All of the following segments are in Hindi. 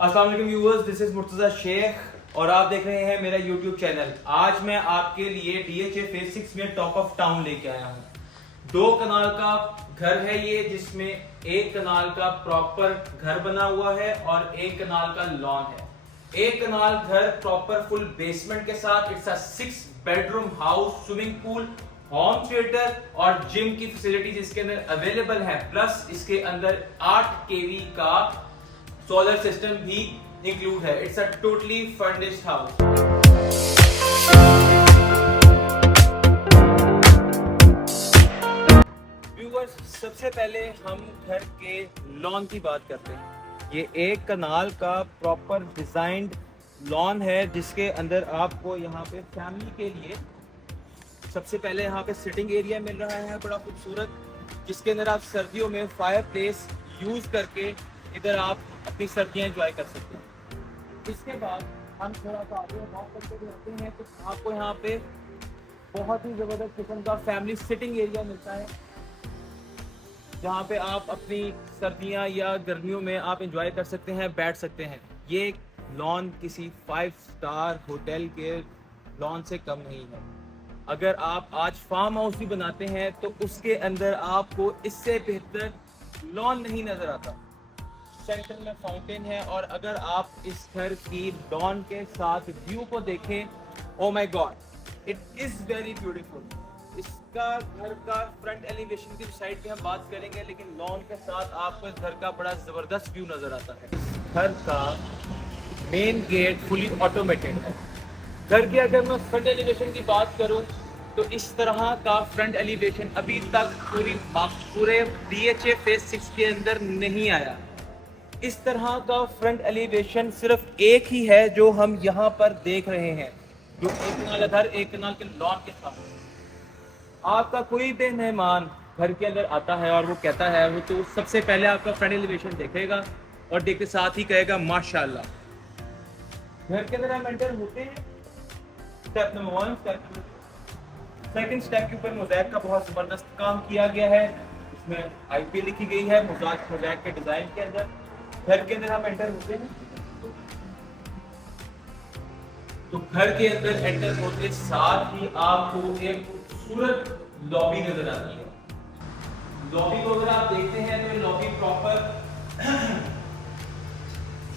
अस्सलाम वालेकुम viewers, this is Murtaza Shaikh और आप देख रहे हैं मेरा यूट्यूब चैनल। आज मैं आपके लिए DHA फेज 6 में टॉक ऑफ टाउन लेके आया हूँ। 2 कनाल का घर है ये, जिसमें 1 कनाल का प्रॉपर घर बना हुआ है और 1 कनाल का लॉन है। 1 कनाल घर प्रॉपर फुल बेसमेंट के साथ। It's a 6 bedroom house, swimming pool, home theatre और जिम की फैसिलिटीज इसके अंदर अवेलेबल है। प्लस इसके अंदर 8 kV का सोलर सिस्टम भी इंक्लूड है। It's a totally furnished house. Viewers, सबसे पहले हम घर के लॉन की बात करते हैं। ये 1 कनाल का प्रॉपर डिजाइंड लॉन है, जिसके अंदर आपको यहाँ पे फैमिली के लिए सबसे पहले यहाँ पे सिटिंग एरिया मिल रहा है बड़ा खूबसूरत, जिसके अंदर आप सर्दियों में फायर प्लेस यूज करके इधर आप अपनी सर्दियाँ एंजॉय कर सकते हैं। इसके बाद हम थोड़ा सा आगे वॉक करके रहते हैं तो आपको यहाँ पे बहुत ही ज़बरदस्त किस्म का फैमिली सिटिंग एरिया मिलता है, जहाँ पे आप अपनी सर्दियाँ या गर्मियों में आप एंजॉय कर सकते हैं, बैठ सकते हैं। ये लॉन किसी 5 स्टार होटल के लॉन से कम नहीं है। अगर आप आज फार्म हाउस भी बनाते हैं तो उसके अंदर आपको इससे बेहतर लॉन नहीं नजर आता। सेंटर में फाउंटेन है और अगर आप इस घर की लॉन के साथ व्यू को देखें, oh my God, it is very beautiful. इसका घर का फ्रंट एलिवेशन की साइड पे हम बात करेंगे, लेकिन लॉन के साथ आपको इस घर का बड़ा जबरदस्त व्यू नजर आता है। घर का मेन गेट फुली ऑटोमेटेड है। घर के अगर मैं फ्रंट एलिवेशन की बात करूं तो इस तरह का फ्रंट एलिवेशन अभी तक पूरे DHA फेज 6 के अंदर नहीं आया। इस तरह का फ्रंट एलिवेशन सिर्फ एक ही है जो हम यहाँ पर देख रहे हैं, जो 1 कनाल घर 1 कनाल के लॉन के साथ। आपका कोई भी मेहमान घर के अंदर आता है और वो कहता है, वो तो सबसे पहले आपका फ्रंट एलिवेशन देखेगा और देखते साथ ही कहेगा माशाल्लाह। घर के अंदर हम एंटर होते हैं, step number 1, step number 2 step के ऊपर मोज़ैक का बहुत जबरदस्त काम किया गया है। इसमें IP लिखी गई है मोज़ैक के डिजाइन के अंदर। घर के अंदर हम एंटर होते हैं तो घर के अंदर एंटर होते साथ ही आपको एक खूबसूरत लॉबी नजर आती है। लॉबी को अगर आप देखते हैं तो लॉबी प्रॉपर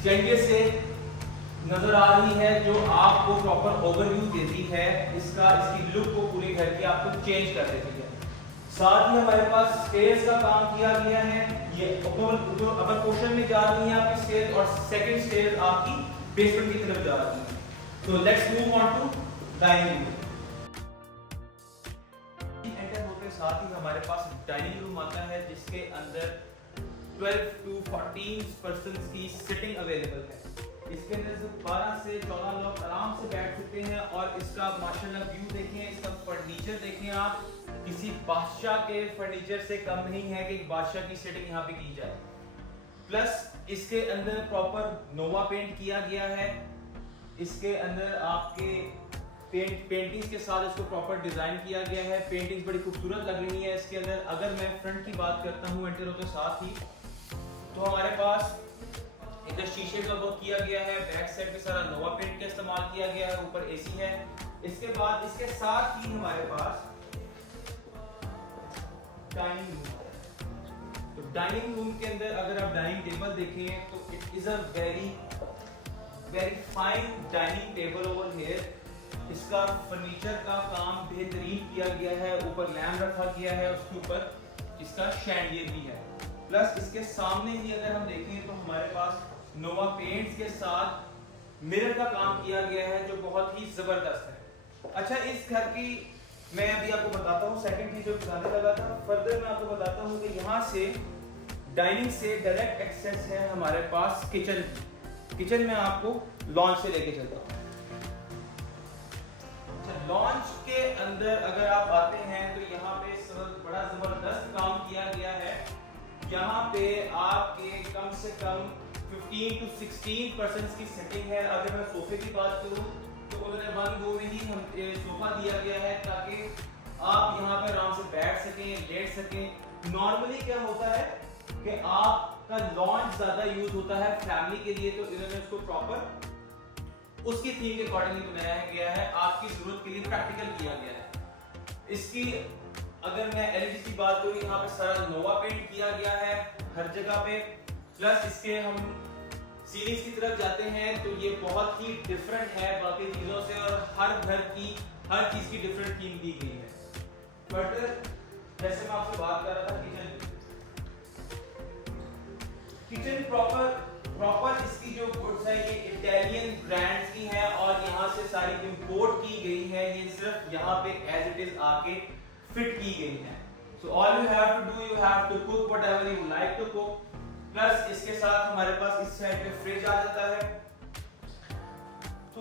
शैंडियर से नजर आ रही है, जो आपको प्रॉपर ओवरव्यू देती है। इसकी लुक को पूरे घर की आपको चेंज कर देती है। साथ ही हमारे पास स्टेयर्स का काम किया गया है। ये अपर पोर्शन में जा रही है आपकी स्टेयर्स और सेकंड स्टेयर आपकी बेसमेंट की तरफ जा रही है। तो let's move on to dining room. Enter होते साथ ही हमारे पास डाइनिंग रूम आता है, जिसके अंदर 12 to 14 पर्सन्स की सिटिंग अवेलेबल है। इसके अंदर से 12 से 14 लोग आराम से बैठ सकते हैं और इसका माशाल्लाह व्यू देखें, इसका फर्नीचर देखें। आप किसी बादशाह के फर्नीचर से कम नहीं है कि बादशाह की सेटिंग यहाँ पे की जाए। प्लस इसके अंदर प्रॉपर नोवा पेंट किया गया है। इसके अंदर आपके पेंटिंग्स के साथ इसको प्रॉपर डिजाइन किया गया है। पेंटिंग्स बड़ी खूबसूरत लग रही है इसके अंदर। अगर मैं फ्रंट की बात करता हूँ एंटर होते साथ ही, तो हमारे पास इधर शीशे का वर्क किया गया है। बैक साइड पे सारा नोवा पेंट का इस्तेमाल किया गया है। ऊपर AC है। इसके बाद इसके साथ ही हमारे पास डाइनिंग रूम है। तो डाइनिंग रूम के अंदर अगर आप डाइनिंग टेबल देखें तो it is a very fine dining table over here. इसका फर्नीचर का काम बेहतरीन किया गया है। ऊपर लैम्प रखा गया है, उसके ऊपर इसका शैंडियर भी है। प्लस इसके सामने ही अगर हम देखें तो हमारे पास नोवा पेंट्स के साथ मिरर का काम किया गया है, जो बहुत ही जबरदस्त है। अच्छा, इस घर की मैं अभी आपको बताता हूँ सेकंड चीज जो बताने लगा था। फर्दर मैं आपको बताता हूँ कि यहाँ से डाइनिंग से डायरेक्ट एक्सेस है हमारे पास किचन में आपको लॉन्च से लेके चलता हूँ। अच्छा, लॉन्च के अंदर अगर आप आते हैं तो यहाँ पे बड़ा जबरदस्त काम किया गया है। यहाँ पे आपके कम से कम 15 to 16 पर्सन्स की सेटिंग है। अगर मैं सोफे की बात करूँ तो उधर 1 गो में ही हम सोफा दिया गया है, ताकि आप यहाँ पे आराम से बैठ सकें, लेट सकें। नॉर्मली क्या होता है कि आप का लॉन्च ज्यादा यूज होता है फैमिली के लिए, तो इन्होंने उसको प्रॉपर उसकी थीम के अकॉर्डिंगली बनाया गया है, आपकी जरूरत के लिए प्रैक्टिकल किया गया है। इसकी अगर मैं एलईडी की बात करूं, यहाँ पे सारा नोवा पेंट किया गया है हर जगह पे। प्लस इसके हम सीरीज की तरफ जाते हैं तो ये बहुत ही डिफरेंट है बाकी चीजों से, और हर घर की हर चीज की डिफरेंट थीम दी गई है। बट जैसे मैं आपसे बात कर रहा था किचन प्रॉपर इसकी जो गुड्स है ये इटालियन ब्रांड्स की है और यहाँ से सारी इंपोर्ट की गई है, ये सिर्फ यहाँ पे एज इट इज आके फिट की गई है। So all you have to do, you have to cook whatever you like to cook. Plus इसके साथ हमारे पास इस साइड पे फ्रिज आ जाता है। तो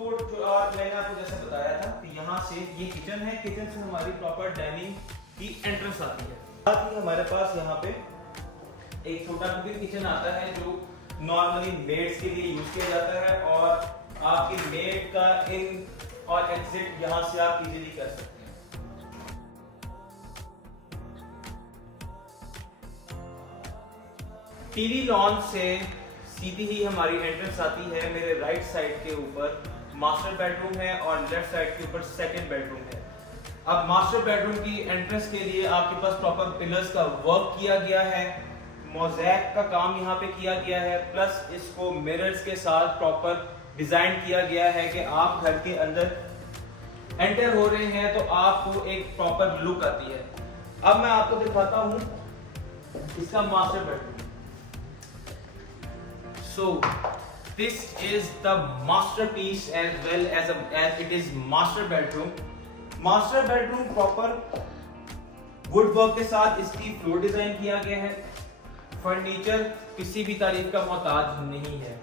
मैंने आपको जैसे बताया था कि यहाँ से ये किचन है, किचन से हमारी प्रॉपर डाइनिंग की एंट्रेंस आती है। साथ ही हमारे पास यहाँ पे एक छोटा कुकिंग किचन आता है जो नॉर्मली मेड्स के लिए यूज किया जाता है, और आपकी मेड का इन और एग्जिट यहाँ से आप इजीली कर सकते हैं। टीवी लॉन से सीधी ही हमारी एंट्रेंस आती है। मेरे राइट साइड के ऊपर मास्टर बेडरूम है और लेफ्ट साइड के ऊपर सेकंड बेडरूम है। अब मास्टर बेडरूम की एंट्रेंस के लिए आपके पास प्रॉपर पिलर्स का वर्क किया गया है, मोज़ैक का काम यहाँ पे किया गया है, प्लस इसको मिरर्स के साथ प्रॉपर डिजाइन किया गया है कि आप घर के अंदर एंटर हो रहे हैं तो आपको एक प्रॉपर लुक आती है। अब मैं आपको दिखाता हूँ इसका master bedroom. So this is the masterpiece as well as it is master bedroom. Master bedroom proper wood work के साथ इसकी फ्लोर डिजाइन किया गया है। फर्नीचर किसी भी तारीफ का मोहताज नहीं है।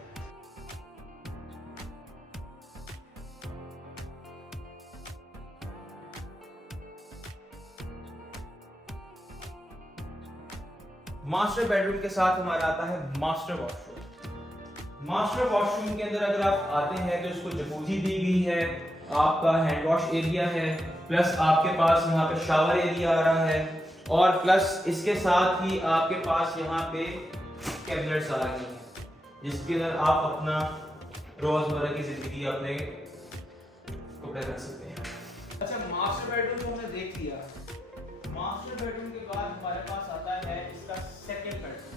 मास्टर बेडरूम के साथ हमारा आता है मास्टर वॉशरूम। मास्टर वॉशरूम के अंदर अगर आप आते हैं तो इसको जकूजी दी गई है, आपका हैंड वॉश एरिया है, प्लस आपके पास यहाँ पे शावर एरिया आ रहा है, और प्लस इसके साथ ही आपके पास यहाँ पे कैबिनेट्स आ रही हैं जिसके अंदर आप अपना रोजमर्रा की जिंदगी अपने कपड़े रख सकते हैं। अच्छा, मास्टर बेडरूम को हमने देख लिया। मास्टर बेडरूम के बाद हमारे पास आता है इसका सेकंड बेडरूम।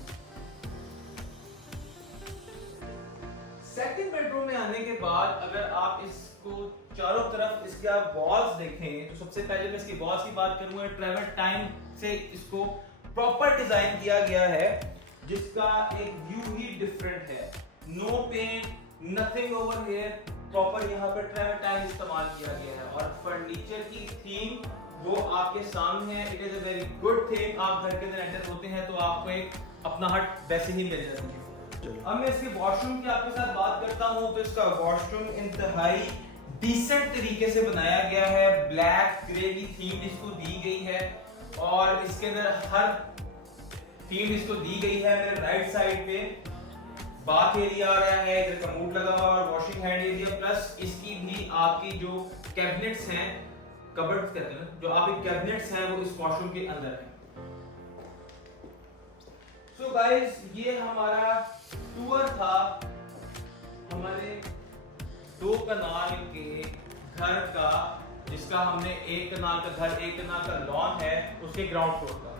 सेकंड बेडरूम में आने के बाद अगर आप इसको चारों तरफ इसके आप वॉल्स देखें तो सबसे पहले मैं इसकी वॉल्स की बात करूंगा। ट्रैवल टाइम से इसको प्रॉपर डिजाइन किया गया है जिसका एक व्यू ही डिफरेंट है। No paint, nothing over here, proper यहाँ पर ट्रैवल टाइम इस्तेमाल किया गया है। और फर्नीचर की थीम वो आपके सामने है। It is a very good thing. आप घर के अंदर एंटर होते हैं तो आपको एक अपना हट वैसे ही मिल जाती है। अब मैं इसके वॉशरूम की आपके साथ बात करता हूं तो इसका वॉशरूम इंतहाई डिसेंट तरीके से बनाया गया है। ब्लैक ग्रे की थीम इसको दी गई है और इसके अंदर हर थीम इसको दी गई है। मेरे राइट साइड पे बाथ एरिया आ रहा है, इधर कमोड लगा हुआ और वॉशिंग हैंड एरिया, प्लस इसकी भी आपकी जो कैबिनेट्स हैं, कबर्ड्स कहते हैं, जो आपके कैबिनेट्स हैं वो इस वॉशरूम के अंदर है। सो गाइस, ये हमारा टूर था हमारे 2 कनाल के घर का, जिसका हमने एक कनाल का घर, एक कनाल का लॉन है, उसके ग्राउंड फ्लोर का।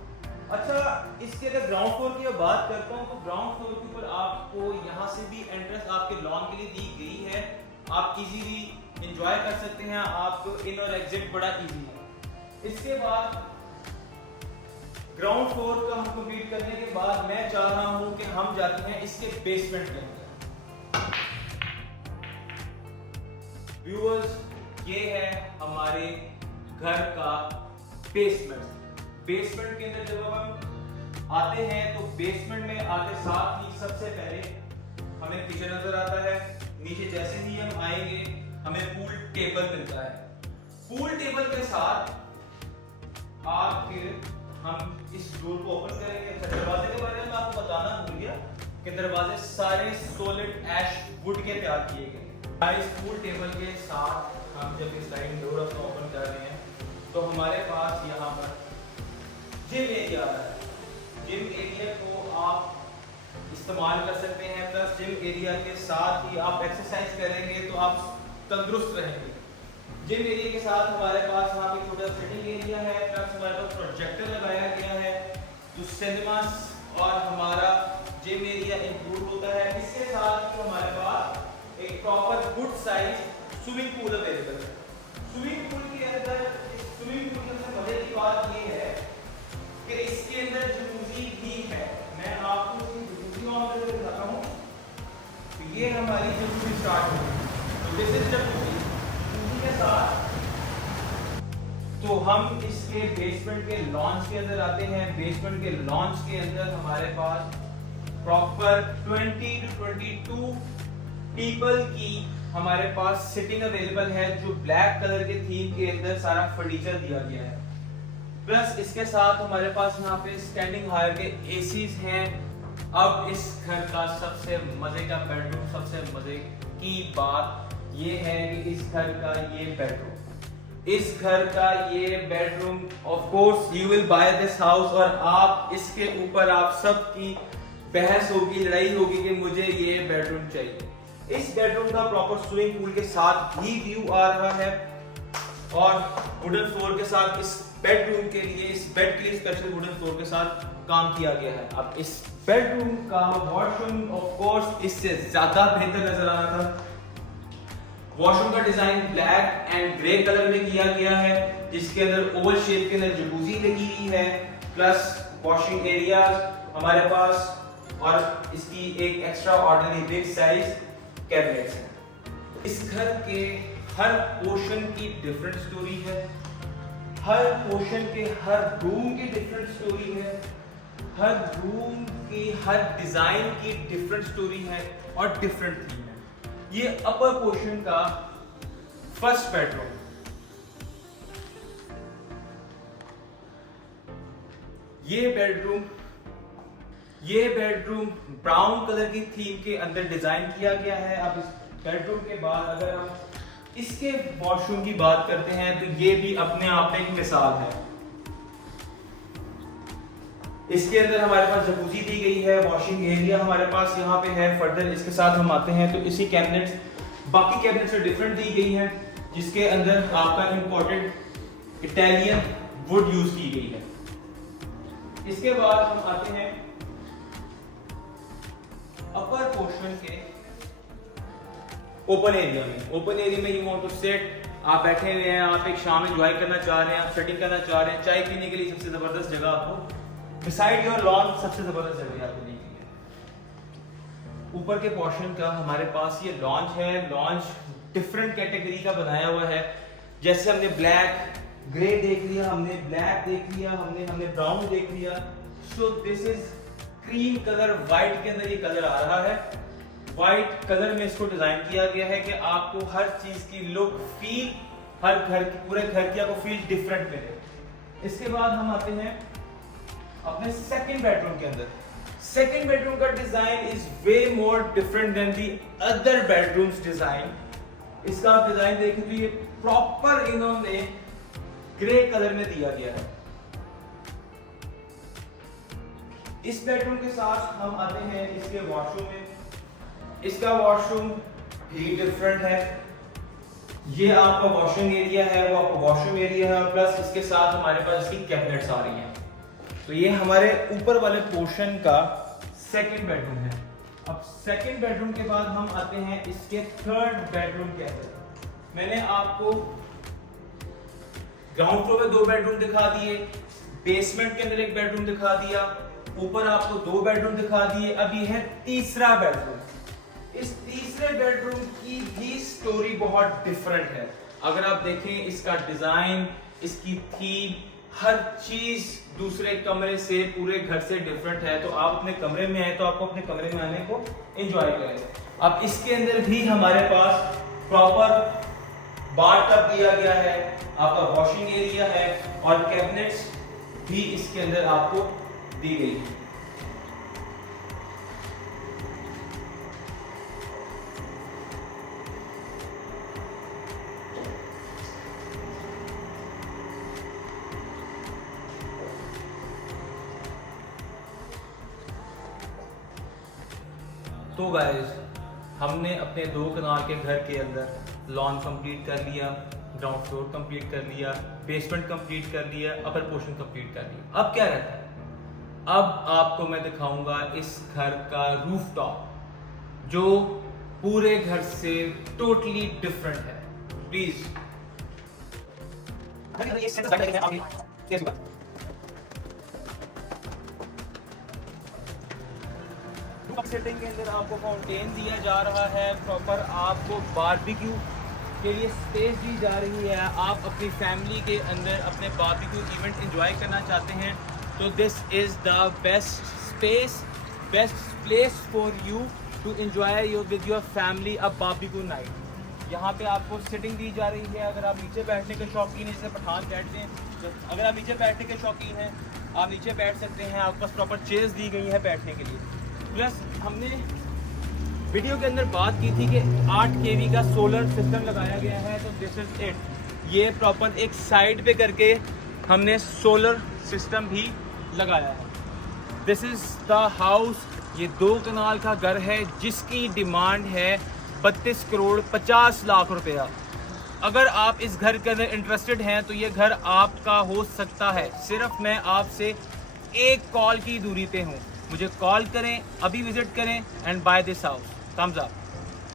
अच्छा, इसके अगर ग्राउंड फ्लोर की बात करता हूँ तो ग्राउंड फ्लोर के ऊपर आपको यहाँ से भी एंट्रेंस आपके लॉन के लिए दी गई है। आप इजीली एंजॉय कर सकते हैं, आपको इन और एग्जिट बड़ा इजी है। इसके बाद ग्राउंड फ्लोर का हम कंप्लीट करने के बाद मैं चाह रहा हूं कि हम जाते हैं इसके बेसमेंट के अंदर। व्यूअर्स, ये है हमारे घर का बेसमेंट। बेसमेंट के अंदर जब हम आते हैं तो बेसमेंट में आते साथ ही सबसे पहले हमें किचन नजर आता है। नीचे जैसे ही हम आएंगे हमें पूल टेबल मिलता है। पूल टेबल के साथ आप फिर हम इस डोर को ओपन करेंगे। अच्छा, दरवाजे के बारे में आपको बताना भूल गया कि दरवाजे सारे सॉलिड ऐश वुड के तैयार किए गए। इस पूल टेबल के साथ हम जब इस स्लाइडिंग डोर अपना ओपन कर रहे हैं तो हमारे पास यहाँ पर जिम एरिया आ रहा है। जिम एरिया को आप इस्तेमाल कर सकते हैं। प्लस जिम एरिया के साथ ही आप एक्सरसाइज करेंगे तो आप तंदुरुस्त रहेंगे। जिम एरिया के साथ हमारे पास यहाँ पे छोटा सिटिंग एरिया है, प्लस हमारे पास प्रोजेक्टर लगाया गया है तो सिनेमास और हमारा जिम एरिया इंक्लूड होता है। इसके साथ ही हमारे पास एक proper good size swimming pool available है। स्विमिंग पूल के अंदर सबसे मजे की बात ये है कि इसके अंदर जकूज़ी भी है। मैं आपको जकूज़ी ऑन करके दिखाता हूँ। तो ये हमारी जकूज़ी स्टार्ट होगी। तो दिस इज जकूज़ी के साथ तो हम इसके बेसमेंट के लॉन्च के अंदर आते हैं। बेसमेंट के लॉन्च के अंदर हमारे पास प्रॉपर 20 to 22 पीपल की हमारे पास सिटिंग अवेलेबल है, जो ब्लैक कलर के थीम के अंदर सारा फर्नीचर दिया गया है। प्लस इसके साथ हमारे पास यहाँ पे स्टैंडिंग हायर के एसीज हैं। अब इस घर का सबसे मजे का बेडरूम, सबसे मजे की बात ये है कि इस घर का ये bedroom of course you will buy this house, और आप इसके ऊपर आप सबकी बहस होगी, लड़ाई होगी कि मुझे ये बेडरूम चाहिए। इस बेडरूम का प्रॉपर स्विमिंग पूल के साथ भी व्यू आ रहा है और वुडन फ्लोर के साथ इस बेडरूम के लिए, इस बेड के लिए स्पेशल वुडन फ्लोर के साथ काम किया गया है। अब इस बेडरूम का वॉशरूम ऑफ कोर्स इससे ज्यादा बेहतर नजर आ रहा था। वॉशरूम का design black and grey colour में किया गया है, जिसके अंदर ओवल शेप के अंदर जकूज़ी लगी हुई है, प्लस वॉशिंग एरिया हमारे पास, और इसकी एक extra ordinary big size cabinets है। इस घर के हर पोर्शन की डिफरेंट स्टोरी है, हर पोर्शन के हर रूम की डिफरेंट स्टोरी है, हर रूम की हर डिजाइन की डिफरेंट स्टोरी है और डिफरेंट थीम है। ये अपर पोर्शन का फर्स्ट बेडरूम, ये बेडरूम ब्राउन कलर की थीम के अंदर डिजाइन किया गया है। अब इस बेडरूम के बाद अगर हम इसके वॉशरूम की बात करते हैं तो ये भी अपने आप में एक मिसाल है। इसके अंदर हमारे पास जकूज़ी दी गई है, वॉशिंग एरिया हमारे पास यहाँ पे है। फर्दर इसके साथ हम आते हैं तो इसी कैबिनेट्स बाकी कैबिनेट से डिफरेंट दी गई है, जिसके अंदर आपका इंपॉर्टेंट इटालियन वुड यूज की गई है। इसके बाद हम आते हैं अपर पोर्शन के ओपन एरिया में। ओपन एरिया में यू वांट टू सिट, आप बैठे हुए हैं, आप एक शाम एंजॉय करना चाह रहे हैं, आप सेटिंग करना चाह रहे हैं, चाय पीने के लिए सबसे जबरदस्त जगह आपको बिसाइड योर लॉन सबसे जबरदस्त जगह आपको दी गई है। ऊपर के पोर्शन का हमारे पास ये लॉन्च है। लॉन्च डिफरेंट कैटेगरी का बनाया हुआ है। जैसे हमने ब्लैक ग्रे देख लिया, हमने ब्लैक देख लिया, हमने ब्राउन देख लिया। So this is cream colour, white के अंदर ये कलर आ रहा है। व्हाइट कलर में इसको डिजाइन किया गया है कि आपको हर चीज की लुक फील, हर घर की पूरे घर की आपको फील डिफरेंट मिले। इसके बाद हम आते हैं अपने सेकंड बेडरूम के अंदर। सेकंड बेडरूम का design is way more different than the other bedrooms design. इसका आप डिजाइन देखें तो ये प्रॉपर इन्होंने ग्रे कलर में दिया गया है। इस बेडरूम के साथ हम आते हैं इसके वॉशरूम में। इसका वॉशरूम भी डिफरेंट है। ये आपका वॉशिंग एरिया है, वो आपका वॉशरूम एरिया है, प्लस इसके साथ हमारे पास इसकी कैबिनेट्स आ रही हैं। तो ये हमारे ऊपर वाले पोर्शन का सेकंड बेडरूम है। अब सेकंड बेडरूम के बाद हम आते हैं इसके थर्ड बेडरूम के अंदर। मैंने आपको ग्राउंड फ्लोर में 2 बेडरूम दिखा दिए, बेसमेंट के अंदर 1 बेडरूम दिखा दिया, ऊपर आपको 2 बेडरूम दिखा दिए। अब ये है तीसरा बेडरूम। इस तीसरे बेडरूम की भी स्टोरी बहुत डिफरेंट है। अगर आप देखें इसका डिजाइन, इसकी थीम, हर चीज दूसरे कमरे से, पूरे घर से डिफरेंट है। तो आप अपने कमरे में आए तो आपको अपने कमरे में आने को एंजॉय करें। अब इसके अंदर भी हमारे पास प्रॉपर बाथटब दिया गया है, आपका वॉशिंग एरिया है और कैबिनेट्स भी इसके अंदर आपको दी गई है। तो गाइस हमने अपने 2 कनाल के घर के अंदर लॉन कंप्लीट कर लिया, ग्राउंड फ्लोर कंप्लीट कर लिया, बेसमेंट कंप्लीट कर लिया, अपर पोर्शन कंप्लीट कर लिया। अब क्या रहता है? अब आपको मैं दिखाऊंगा इस घर का रूफटॉप जो पूरे घर से टोटली डिफरेंट है। प्लीज सेटिंग के अंदर आपको फाउंटेन दिया जा रहा है, प्रॉपर आपको बारबेक्यू के लिए स्पेस दी जा रही है। आप अपनी फैमिली के अंदर अपने बारबेक्यू इवेंट एंजॉय करना चाहते हैं तो this is the best space, best place for you to enjoy with your family a barbecue night. यहाँ पे आपको सिटिंग दी जा रही है। अगर आप नीचे बैठने के शौकीन हैं, जैसे पठान बैठते हैं, तो अगर आप नीचे बैठने के शौकीन हैं आप नीचे बैठ सकते हैं। आपके पास प्रॉपर चेयर्स दी गई है बैठने के लिए। प्लस हमने वीडियो के अंदर बात की थी कि 8 kV का सोलर सिस्टम लगाया गया है, तो दिस इज इट। ये प्रॉपर एक साइड पे करके हमने सोलर सिस्टम भी लगाया है। This is the house. ये 2 कनाल का घर है जिसकी डिमांड है 32 करोड़ 50 लाख रुपया। अगर आप इस घर के अंदर इंटरेस्टेड हैं तो ये घर आपका हो सकता है। सिर्फ मैं आपसे एक कॉल की दूरी पे हूँ। मुझे कॉल करें, अभी विजिट करें and buy this house. Thumbs up.